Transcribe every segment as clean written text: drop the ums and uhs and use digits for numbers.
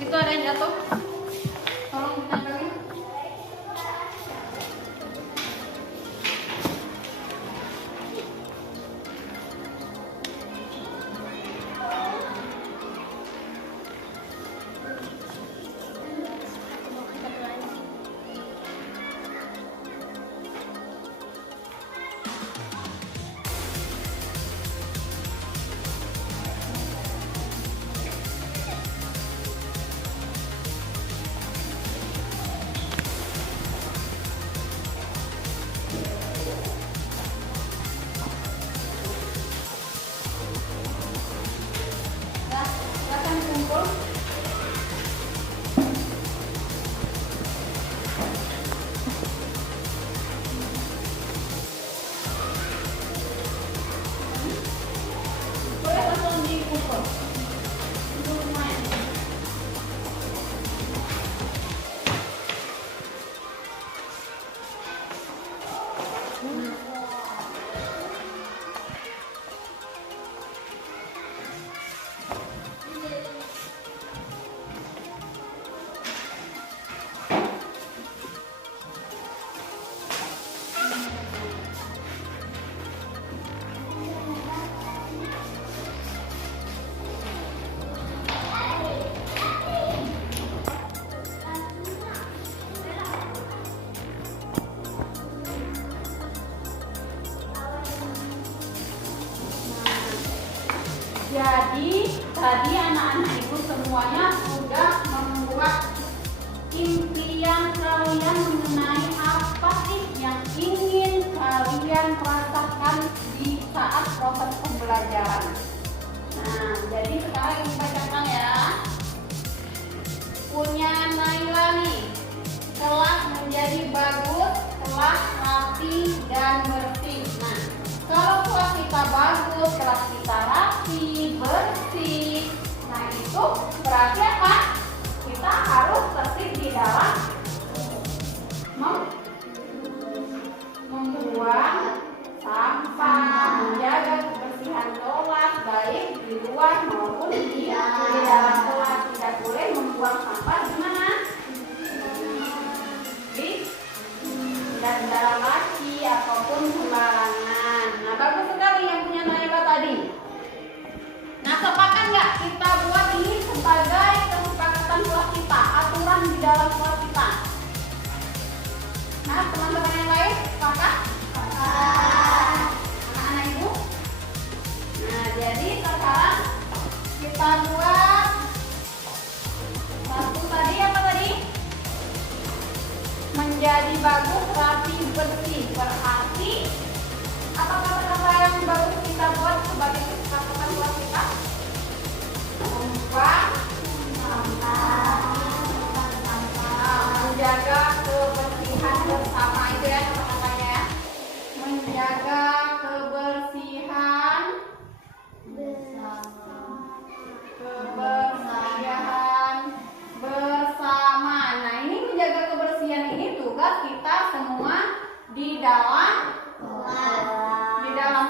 Itu ada yang jatuh, tolong ditanggalin. Jadi tadi anak-anak ibu semuanya sudah membuat impian kalian mengenai apa sih yang ingin kalian rasakan di saat proses pembelajaran. Nah, jadi sekarang ini bacakan ya. Punya Naila nih, kelas menjadi bagus, kelas rapi dan bersih. Nah, kalau kelas kita bagus, kelas kita rapi, bersih, nah itu berarti apa? Kita harus tertib di dalam membuang sampah, menjaga kebersihan kelas baik di luar maupun di dalam kelas. Tidak boleh membuang sampah di mana? Di dalam laci ataupun sembarangan. Nah, bagus sekali yang punya Naila tadi. Nah, sepakat nggak kita buat ini sebagai kesepakatan kelas kita, aturan di dalam kelas kita? Nah, teman-teman yang lain sepakat? Anak-anak ibu? Nah, jadi sekarang kita buat satu tadi apa tadi? Menjadi bagus, rapi, bersih. Berarti apa kata-kata yang bagus kita buat sebagai kesepakatan kelas kita? Membuang sampah, menjaga kebersihan bersama, itu ya kata-katanya ya. Menjaga kebersihan bersama. Nah, ini menjaga kebersihan ini tugas kita semua di dalam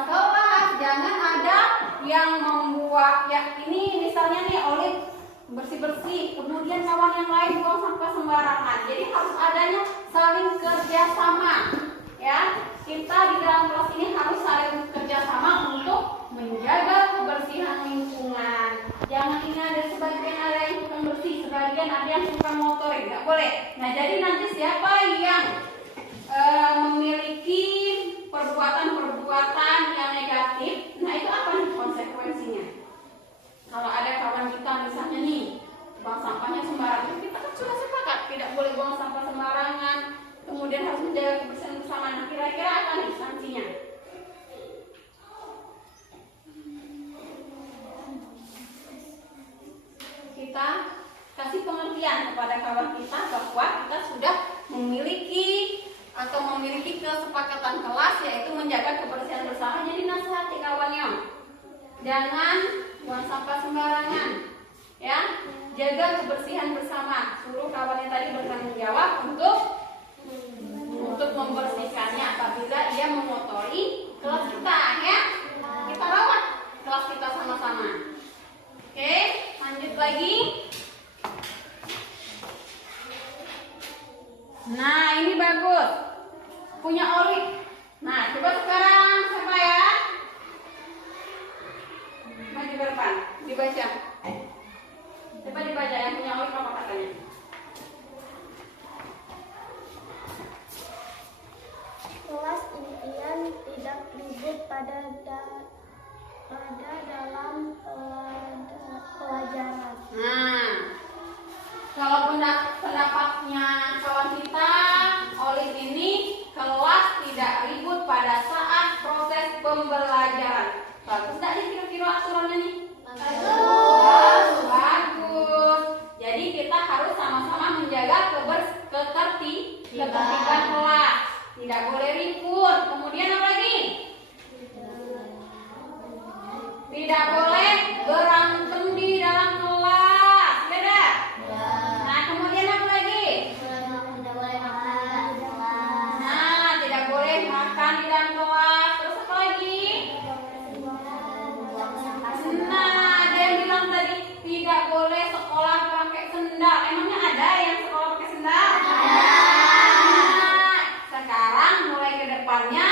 kelas. Jangan ada yang membuat ya, ini misalnya nih Olip bersih-bersih, kemudian kawan yang lain buang sampah sembarangan. Jadi harus adanya saling kerjasama ya. Kita di dalam kelas ini harus saling kerjasama untuk menjaga kebersihan lingkungan. Jangan ini ada sebagian ada yang suka bersih, sebagian ada yang suka motorik, nggak boleh. Nah, jadi nanti siapa yang memiliki perbuatan-perbuatan yang negatif, nah itu apa nih konsekuensinya? Kalau ada kawan kita misalnya nih buang sampahnya sembarangan, kita kan sudah sepakat tidak boleh buang sampah sembarangan, kemudian harus menjaga kebersihan bersama. Nah, kira-kira apa nih sanksinya? Kita kasih pengertian kepada kawan kita bahwa kita sudah memiliki kesepakatan kelas, yaitu menjaga kebersihan bersama. Jadi nasihati kawannya, jangan buang sampah sembarangan ya, jaga kebersihan bersama. Suruh kawannya tadi bertanggung jawab untuk membersihkannya apabila ia mengotori kelas kita ya. Kita rawat kelas kita sama-sama. Oke, lanjut lagi. Nah, ini bagus. Punya Olip. Nah, coba sekarang siapa ya? Maju ke depan, dibaca. Coba dibaca yang punya Olip apa katanya? Kelas impian tidak ribut pada dalam pelajaran. Nah, kalau pendapatnya kawan kita Olip ini, kelas tidak ribut pada saat proses pembelajaran. Bagus nggak nih kira-kira aturannya nih? Bagus. Jadi kita harus sama-sama menjaga ketertiban kelas. Tidak boleh ribut. Kemudian apa lagi? Tidak boleh berantem di dalam kelas. Beda? Nah, kemudian apa lagi? Nah, tidak boleh makan di dalam kelas. Terus apa lagi? Nah, ada yang bilang tadi tidak boleh sekolah pakai sendal. Emangnya ada yang sekolah pakai sendal? Nah, sekarang mulai ke depannya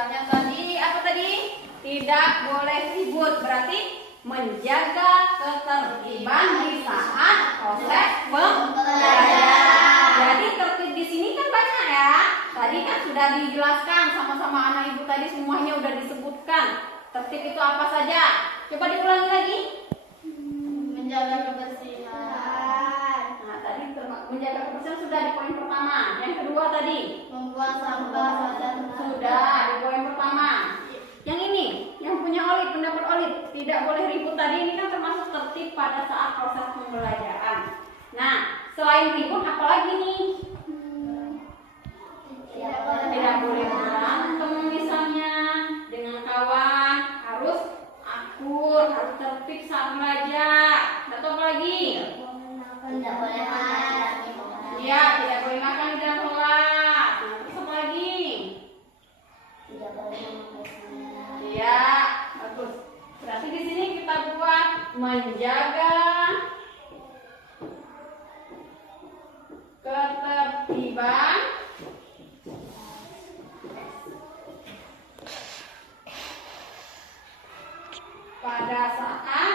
misalnya tadi apa tadi? Tidak boleh ribut, berarti menjaga ketertiban di saat proses pembelajaran. Jadi tertib di sini kan banyak ya. Tadi kan sudah dijelaskan sama-sama anak ibu tadi, semuanya udah disebutkan. Tertib itu apa saja? Coba diulangi lagi. Menjaga kebersihan. Nah, tadi menjaga kebersihan sudah di poin pertama. Yang kedua tadi Membuang sampah pada tempat. sudah di poin pertama. Yang ini, yang punya Olid, pendapat Olid, tidak boleh ribut tadi, ini kan termasuk tertib pada saat proses pembelajaran. Nah, selain ribut, apalagi nih? Tidak boleh berantem misalnya dengan kawan, harus akur, harus tertib saat belajar. Atau apa lagi? Tidak boleh makan. Iya, tidak boleh makan di dalam kelas. Nah, terus apa lagi? Tidak boleh memakai. Iya, bagus. Berarti di sini kita buat menjaga ketertiban pada saat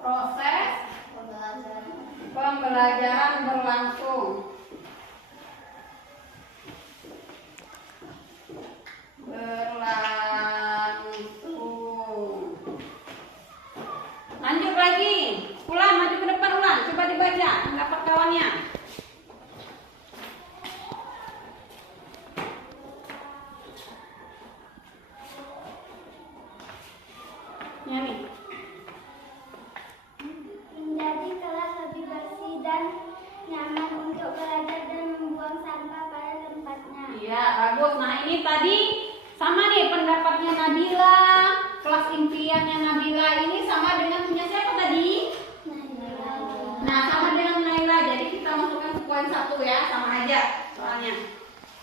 proses pembelajaran berlangsung. Lanjut lagi, ulang, maju ke depan, ulang. Coba dibaca pendapat kawannya. Ya nih. Menjadi kelas lebih bersih dan nyaman untuk belajar dan membuang sampah pada tempatnya. Iya, bagus. Nah, ini tadi sama nih pendapatnya Nabila. Kelas impiannya Nabila ini sama dengan punya siapa tadi? Nah, sama dengan Naila. Jadi kita masukkan ke poin 1 ya, sama aja soalnya.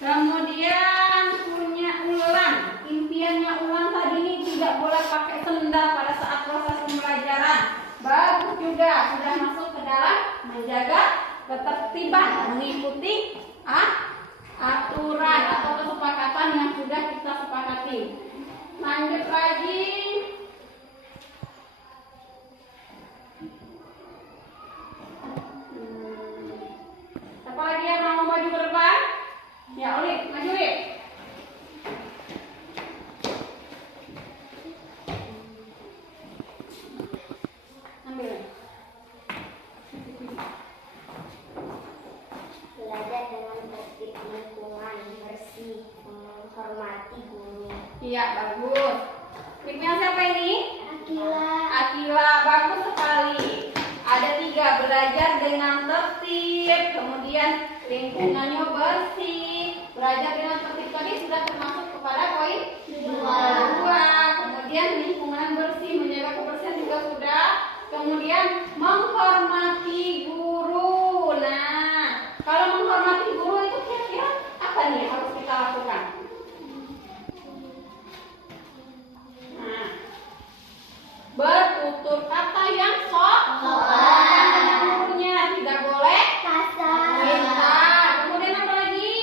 Kemudian punya Ulan. Impiannya Ulan tadi ini tidak boleh pakai sendal pada saat proses pembelajaran. Bagus juga, sudah masuk ke dalam menjaga ketertiban, mengikuti aturan atau kesepakatan yang sudah kita sepakati. Lanjut lagi. Siapa lagi yang mau maju ke depan? Ya, Olip, maju Olip. Ambil. Belajar dengan tertib, lingkungan bersih, menghormati guru. Iya, bagus. Kliknya siapa ini? Akila. Akila, bagus sekali. Ada 3, belajar dengan tertib, kemudian lingkungannya bersih. Belajar dengan tertib tadi sudah termasuk kepada poin 2. Kemudian lingkungan bersih, menjaga kebersihan juga sudah. Kemudian menghormati guru. Nah, kalau menghormati guru itu kira-kira apa nih yang harus kita lakukan? Nah, bertutur kata yang sopan dengan gurunya, tidak boleh Kasar. pintar. Kemudian apa lagi?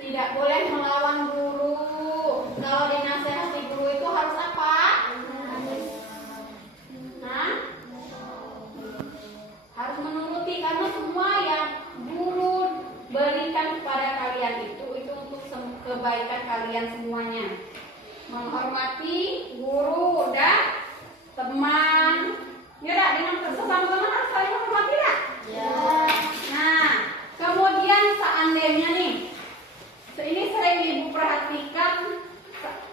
Tidak boleh melawan guru. Kalau dinasehati guru itu harus apa? Hah? Harus menuruti, karena semua yang guru berikan kepada kalian itu untuk kebaikan kalian semuanya. Menghormati guru dan teman. Ya dah, dengan sesama teman harus saling menghormati dah. Ya. Nah, kemudian seandainya nih, ini sering ibu perhatikan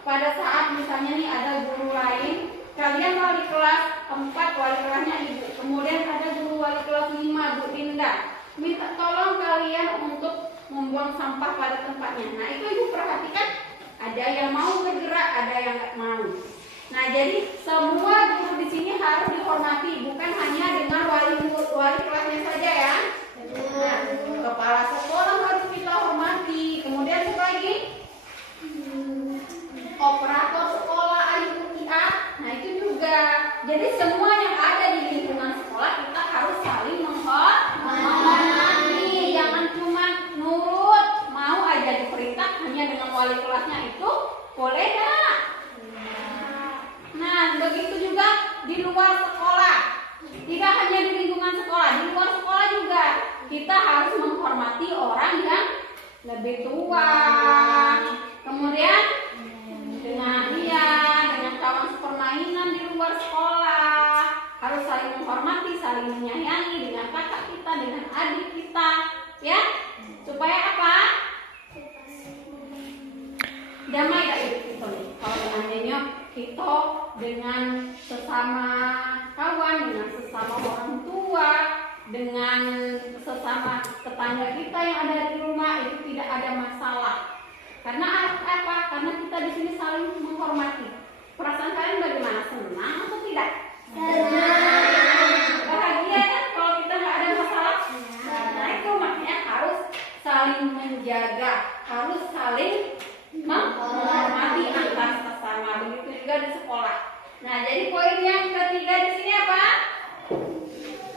pada saat misalnya nih ada guru lain, kalian wali kelas 4, wali kelasnya ibu, kemudian ada guru wali kelas 5, Bu Linda, minta tolong kalian untuk membuang sampah pada tempatnya. Nah, itu ibu perhatikan, ada yang mau bergerak, ada yang nggak mau. Nah, jadi semua guru di sini harus dihormati, bukan hanya dengan wali kelasnya saja ya. Nah, kepala sekolah harus kita hormati. Kemudian apa lagi? Operator sekolah, IUIA. Nah, itu juga. Jadi semua yang ada di lingkungan sekolah kita harus saling menghormati. dengan sesama tetangga kita yang ada di rumah itu tidak ada masalah. Karena apa? Karena kita di sini saling menghormati. Perasaan kalian bagaimana? Senang atau tidak? Senang. Bahagia kan kalau kita nggak ada masalah? Nah itu makanya harus saling menjaga, harus saling menghormati antar sesama. Begitu juga di sekolah. Nah jadi poin yang ketiga di sini apa?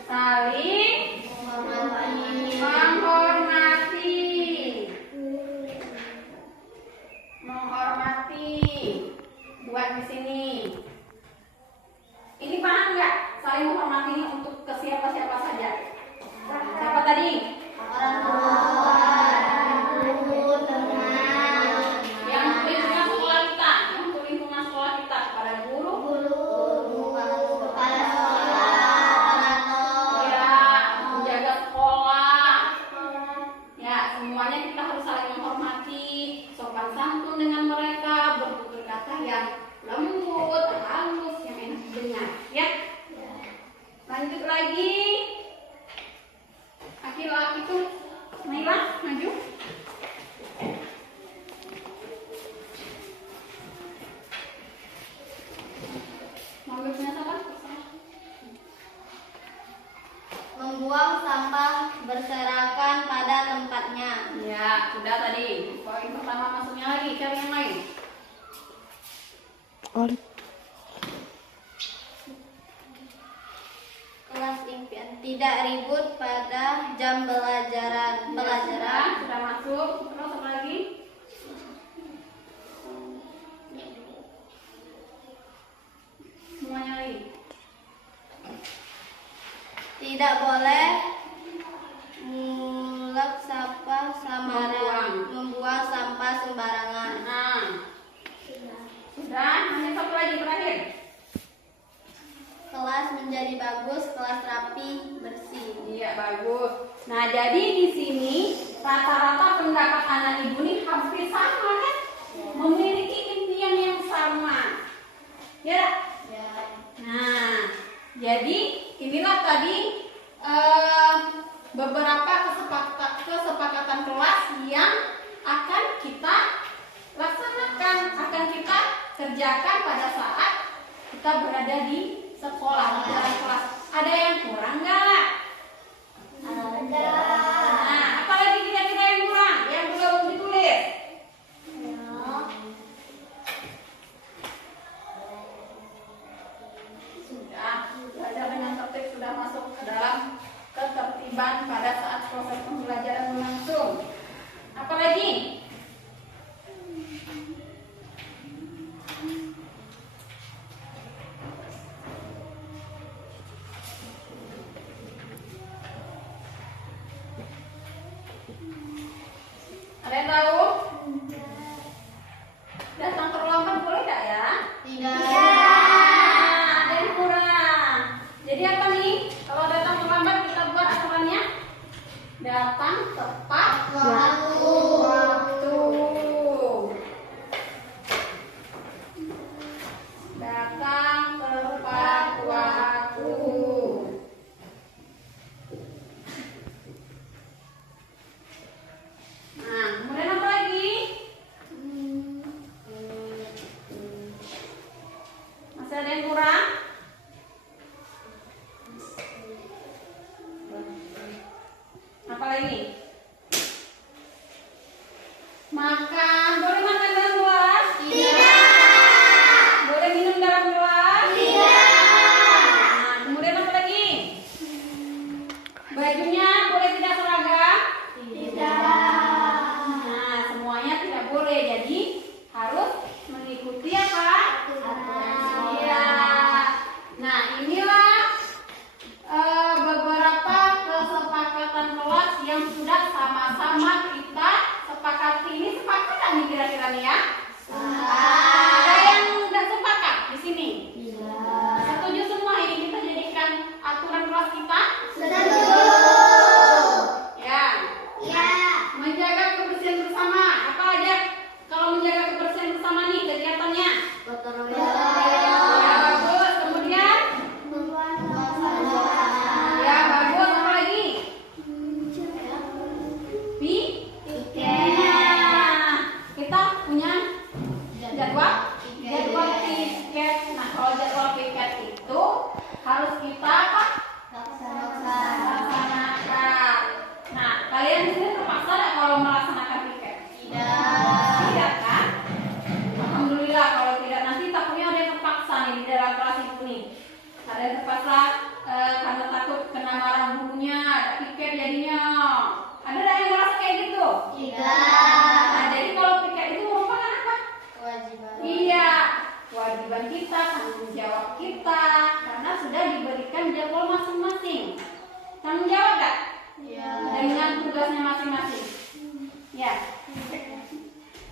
Saling menghormati. Buat di sini. Ini paham nggak? Saling menghormati untuk ke siapa-siapa saja. Siapa tadi? Orang tua, guru, teman. Yang lingkungan sekolah kita, yang lingkungan sekolah kita kepada guru, kepala sekolah, ya, menjaga sekolah. Ya, semuanya kita harus saling menghormati, sopan santun dengan mereka, bertutur kata yang lembut, halus, yang enak didengar. Ya. Lanjut lagi. Laki-laki itu Naila, maju. Mobil punya siapa? membuang sampah berserakan pada tempatnya. Ya, sudah tadi. Poin pertama masuknya lagi, cari yang lain. Kelas impian tidak ribut pada jam pelajaran. Sudah masuk. Terus apa lagi? Semuanya lagi. Tidak boleh mulak sampah membuang sampah sembarangan. Nah, sudah. Hanya satu lagi terakhir. Kelas menjadi bagus, kelas rapi, bersih. Iya, bagus. Nah, jadi di sini rata-rata pendapat anak ibu ini hampir sama kan? Memiliki impian yang sama. Ya. Nah, jadi inilah tadi beberapa kesepakatan kelas yang akan kita laksanakan, akan kita kerjakan pada saat kita berada di sekolah, di dalam kelas. Ada yang kurang nggak? Ada. Nah, apalagi kira-kira yang kurang, yang belum ditulis? Sudah belajar dengan tertib, sudah masuk ke dalam ketertiban pada saat proses pembelajaran berlangsung. Apalagi? Ada yang tahu? Datang terlambat boleh nggak ya? Tidak. Ada yang kurang. Jadi apa nih? Kalau datang terlambat kita buat aturannya? Datang tepat Waktu. waktu. Datang tepat waktu. Nah, kemudian apa lagi? Masih ada yang kurang? Apa lagi? Makan, boleh makan dalam gelas? Tidak. Boleh minum dalam gelas? Tidak. Nah, kemudian apa lagi? Bajunya boleh tidak seragam? Tidak. Nah, semuanya tidak boleh. Jadi harus mengikuti apa? Iya. Nah, inilah beberapa kesepakatan kelas yang sudah sama-sama kita sepakati. Ini sepakat nggak nih kira-kira nih ya? Ada yang nggak sepakat di sini? Setuju semua ini kita jadikan aturan kelas kita? Ya. Menjaga kebersihan bersama. Apa aja kalau menjaga kebersihan bersama nih kegiatannya? Gotong Kalian di sini terpaksa nggak kalau melaksanakan piket? Tidak kan? Alhamdulillah kalau tidak nanti takutnya ada yang terpaksa nih di dalam kelas itu nih. Ada yang terpaksa karena takut kena marah gurunya, ada piket jadinya. Ada nggak yang merasa kayak gitu? Nah, jadi kalau piket itu merupakan apa? Iya, kewajiban kita, tanggung jawab kita, karena sudah diberikan jadwal masing-masing. Tanggung jawab nggak? Dengan tugasnya masing-masing. Ya.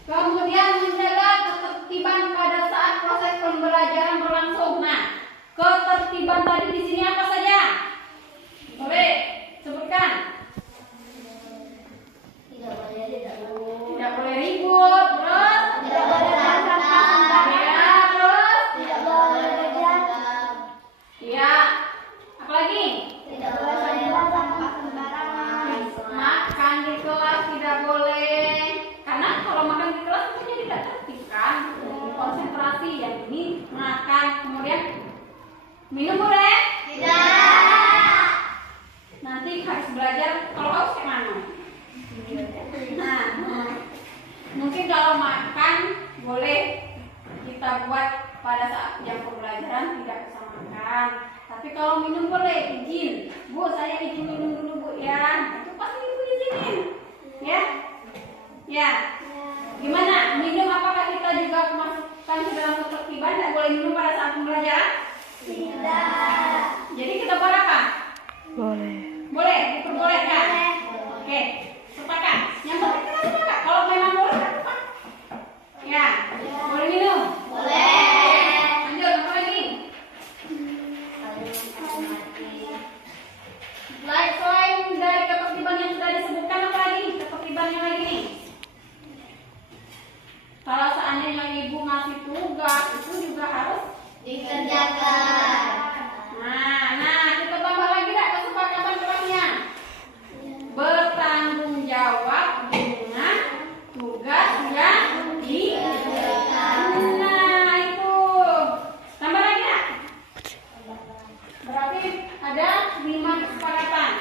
Kemudian menjaga ketertiban pada saat proses pembelajaran berlangsung. Nah, ketertiban tadi di sini apa saja? Boleh sebutkan? Tidak boleh ribut, terus Tidak boleh makan sampah ya, terus Tidak boleh bejat. ya, apa lagi? Tidak boleh membuang sampah sembarangan. Makan di kelas tidak boleh, karena kalau makan di kelas tentunya tidak tertib kan, konsentrasi. Yang ini makan, kemudian minum boleh? Nanti harus belajar kalau haus kayak mana? Nah, mungkin kalau makan boleh kita buat pada saat jam pembelajaran tidak bisa makan. Tapi kalau minum boleh, izin. Bu, saya izin minum dulu Bu ya. Itu pasti Ibu izinin. Ya? Ya. Gimana? Minum apakah kita juga masukkan ke dalam ketertiban? Tidak boleh minum pada saat pembelajaran? Tidak. Jadi kita buat apa? Boleh, diperbolehkan. Boleh. Oke, sepakat. Yang penting kita sepakat. Kalau memang boleh, kita sepakat. Ya, boleh minum. Lanjut, apa lagi? Selain dari ketertiban yang sudah disebutkan, apa lagi? Ketertiban yang lagi nih. Kalau seandainya ibu ngasih tugas, itu juga harus Dikerjakan. Nah, kita tambah lagi dah kesepakatan kelasnya. Bertanggung jawab dengan tugas yang dikerjakan. Nah, itu. Tambah lagi dah. Berarti ada 5 kesepakatan.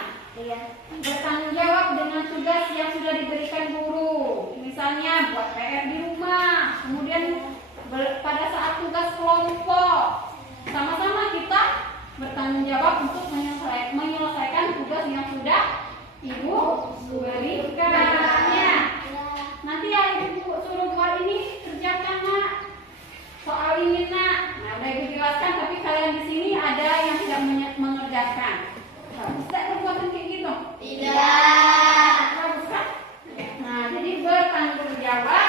Bertanggung jawab dengan tugas yang sudah diberikan guru. Misalnya buat PR di rumah. Kemudian pada saat tugas kelompok, sama-sama kita bertanggung jawab untuk menyelesaikan tugas yang sudah ibu berikan. Ya. Nanti ya ibu suruh buat ini, kerjakan nak soal ini nak. Nah, udah ibu jelaskan, tapi kalian di sini ada yang tidak mengerjakan. Bagus tak perbuatan kayak gitu? Bagus kan? Nah, jadi bertanggung jawab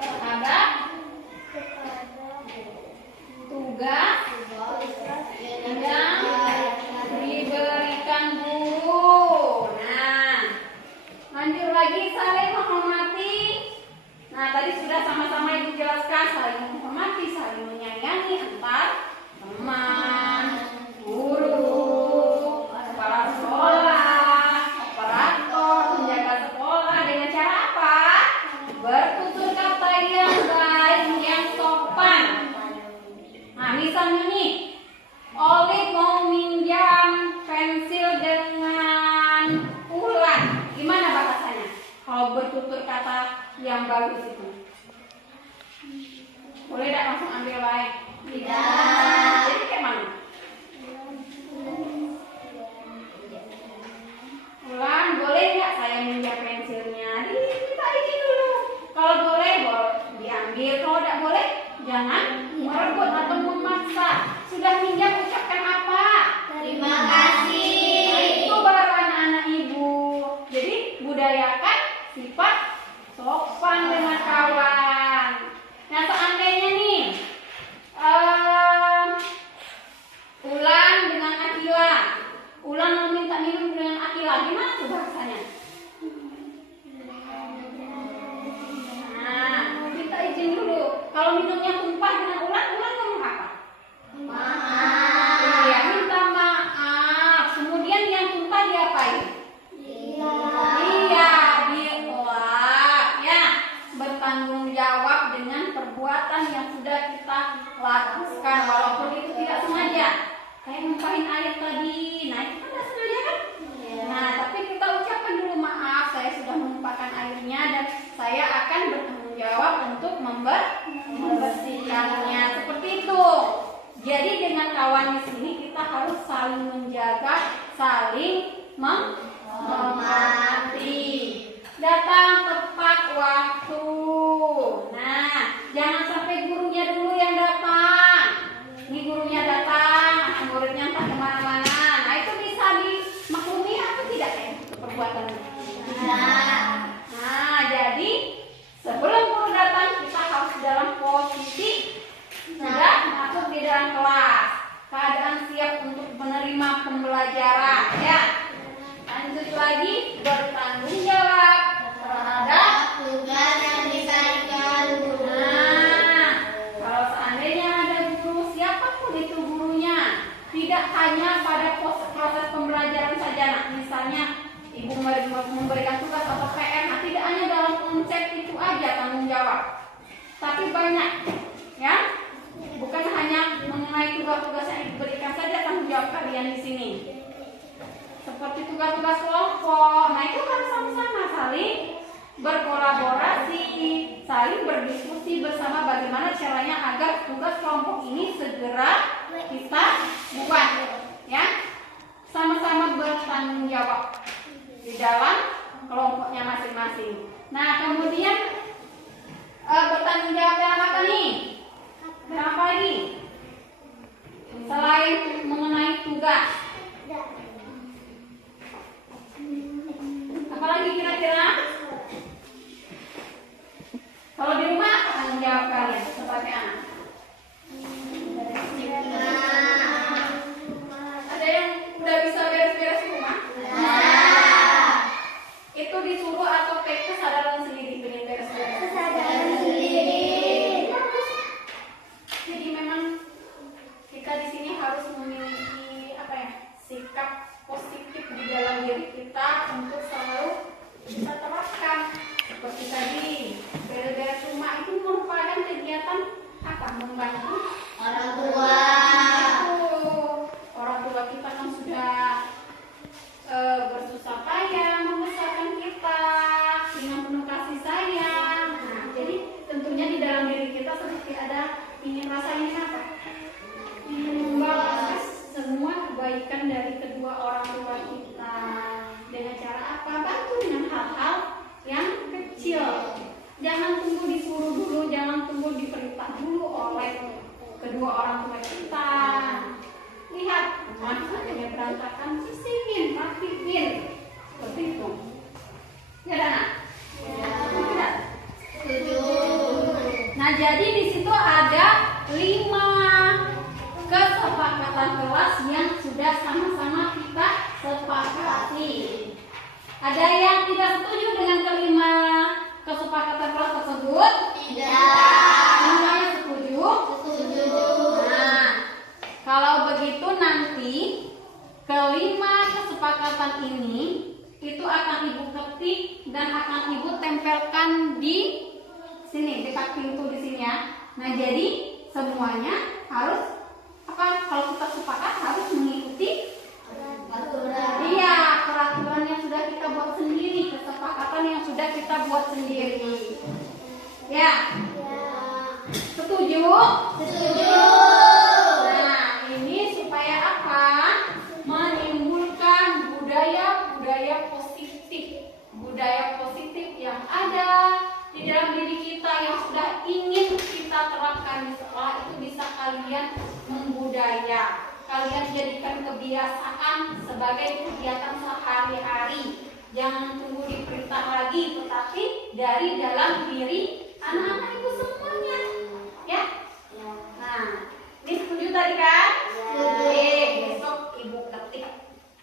terhadap tugas yang diberikan guru. Nah, lanjut lagi, saling menghormati. Nah, tadi sudah sama-sama ibu jelaskan, saling menghormati, saling menyayangi antar teman, guru, kepala sekolah, operator, penjaga sekolah dengan cara apa? Bertutur kata yang baik, yang sopan. Nah, misalnya nih, Olive mau minjam pensil dengan Ulan. Gimana bahasanya? Kalau bertutur kata yang bagus itu. Boleh tidak langsung ambil baik? Tidak. Jadi kayak mana? Ulan, boleh nggak saya minjam pensilnya? Kita izin dulu. Kalau boleh, diambil. Kalau tidak boleh, jangan merebut atau memaksa. Sudah minjam, ucapkan apa? Terima kasih. Itu baru anak-anak ibu. Jadi budayakan sifat sopan dengan kawan. Nah, seandainya nih Ulan dengan Akila, Ulan mau minta minum dengan Akila, gimana tuh bahasanya? Nah, kita izin dulu. Kalau minumnya tumpah dengan Ulan, Ulan ngomong apa? Maaf. Iya, minta maaf. perbuatan yang sudah kita lakukan walaupun itu tidak sengaja. Kayak numpahin air tadi, nah itu kan tidak sengaja kan? Nah, tapi kita ucapkan dulu maaf, saya sudah menumpahkan airnya dan saya akan bertanggung jawab untuk membersihkannya. Seperti itu. Jadi dengan kawan di sini kita harus saling menjaga, saling menghormati. Datang tepat waktu. Nah, jangan sampai gurunya dulu yang datang. Ini gurunya datang, muridnya entah kemana-mana. Nah, itu bisa dimaklumi atau tidak ya perbuatannya? Nah, jadi sebelum guru datang kita harus dalam posisi sudah masuk di dalam kelas, keadaan siap untuk menerima pembelajaran. Ya, lanjut lagi bertanggung jawab terhadap tugas yang diberikan guru. Nah, kalau seandainya ada guru, siapapun itu gurunya, tidak hanya pada proses pembelajaran saja. Nah, misalnya ibu memberikan tugas atau PR, nah, tidak hanya dalam konsep itu aja tanggung jawab, tapi banyak, ya, bukan hanya mengenai tugas-tugas yang diberikan saja tanggung jawab kalian di sini. Seperti tugas-tugas kelompok, nah itu harus sama-sama saling berkolaborasi, saling berdiskusi bersama bagaimana caranya agar tugas kelompok ini segera kita buat, ya, sama-sama bertanggung jawab di dalam kelompoknya masing-masing. Nah, kemudian bertanggung jawab dalam apa nih? Apa lagi? Selain mengenai tugas, apalagi kira-kira? Kalau di rumah apa tanggung jawab kalian sebagai anak? Ada yang udah bisa beres-beres rumah? Itu disuruh atau kesadaran sendiri pengen beres-beres? Kesadaran sendiri. Jadi memang kita di sini harus memiliki apa ya, sikap positif di dalam diri kita untuk selalu bisa terapkan. Seperti tadi, beres-beres rumah itu merupakan kegiatan apa? Membantu Orang tua. Orang tua kita kan sudah bersusah payah membesarkan kita dengan penuh kasih sayang. Nah, jadi tentunya di dalam diri kita seperti ada rasa ingin apa? Ingin membalas semua kebaikan dari kedua orang tua kita. Dengan cara apa? Bantu dengan hal-hal yang kecil. Jangan tunggu disuruh dulu, jangan tunggu diperintah dulu oleh kedua orang tua kita. Lihat, adanya berantakan, sisihin, rapihin, seperti itu. Ya, Dana? Tidak? Setuju. Nah, jadi di situ ada 5 kesepakatan kelas yang sudah sama-sama kita sepakati. Ada yang tidak setuju dengan kelima kesepakatan kelas tersebut? Tidak. Semuanya setuju? Setuju. Nah, kalau begitu nanti kelima kesepakatan ini itu akan ibu ketik dan akan ibu tempelkan di sini, dekat pintu di sini ya. Nah, jadi semuanya harus apa? Kalau kita sepakat harus mengikuti Aturan. iya, peraturan yang sudah kita buat sendiri, kesepakatan yang sudah kita buat sendiri. Ya, setuju? Setuju. Nah, ini supaya apa? Menimbulkan budaya positif yang ada di dalam diri kita yang sudah ingin kita terapkan di sekolah. Itu bisa kalian membudaya, kalian jadikan kebiasaan sebagai kegiatan sehari-hari. Jangan tunggu diperintah lagi, tetapi dari dalam diri anak-anak itu semuanya, ya. Nah, ini setuju tadi kan? Oke, besok ibu ketik,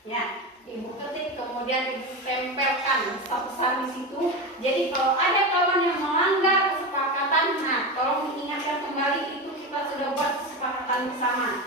ya. Ibu ketik, kemudian ibu tempelkan besar-besar di situ. Jadi kalau ada kawan yang melanggar kesepakatan, nah tolong diingatkan kembali, itu kita sudah buat kesepakatan bersama.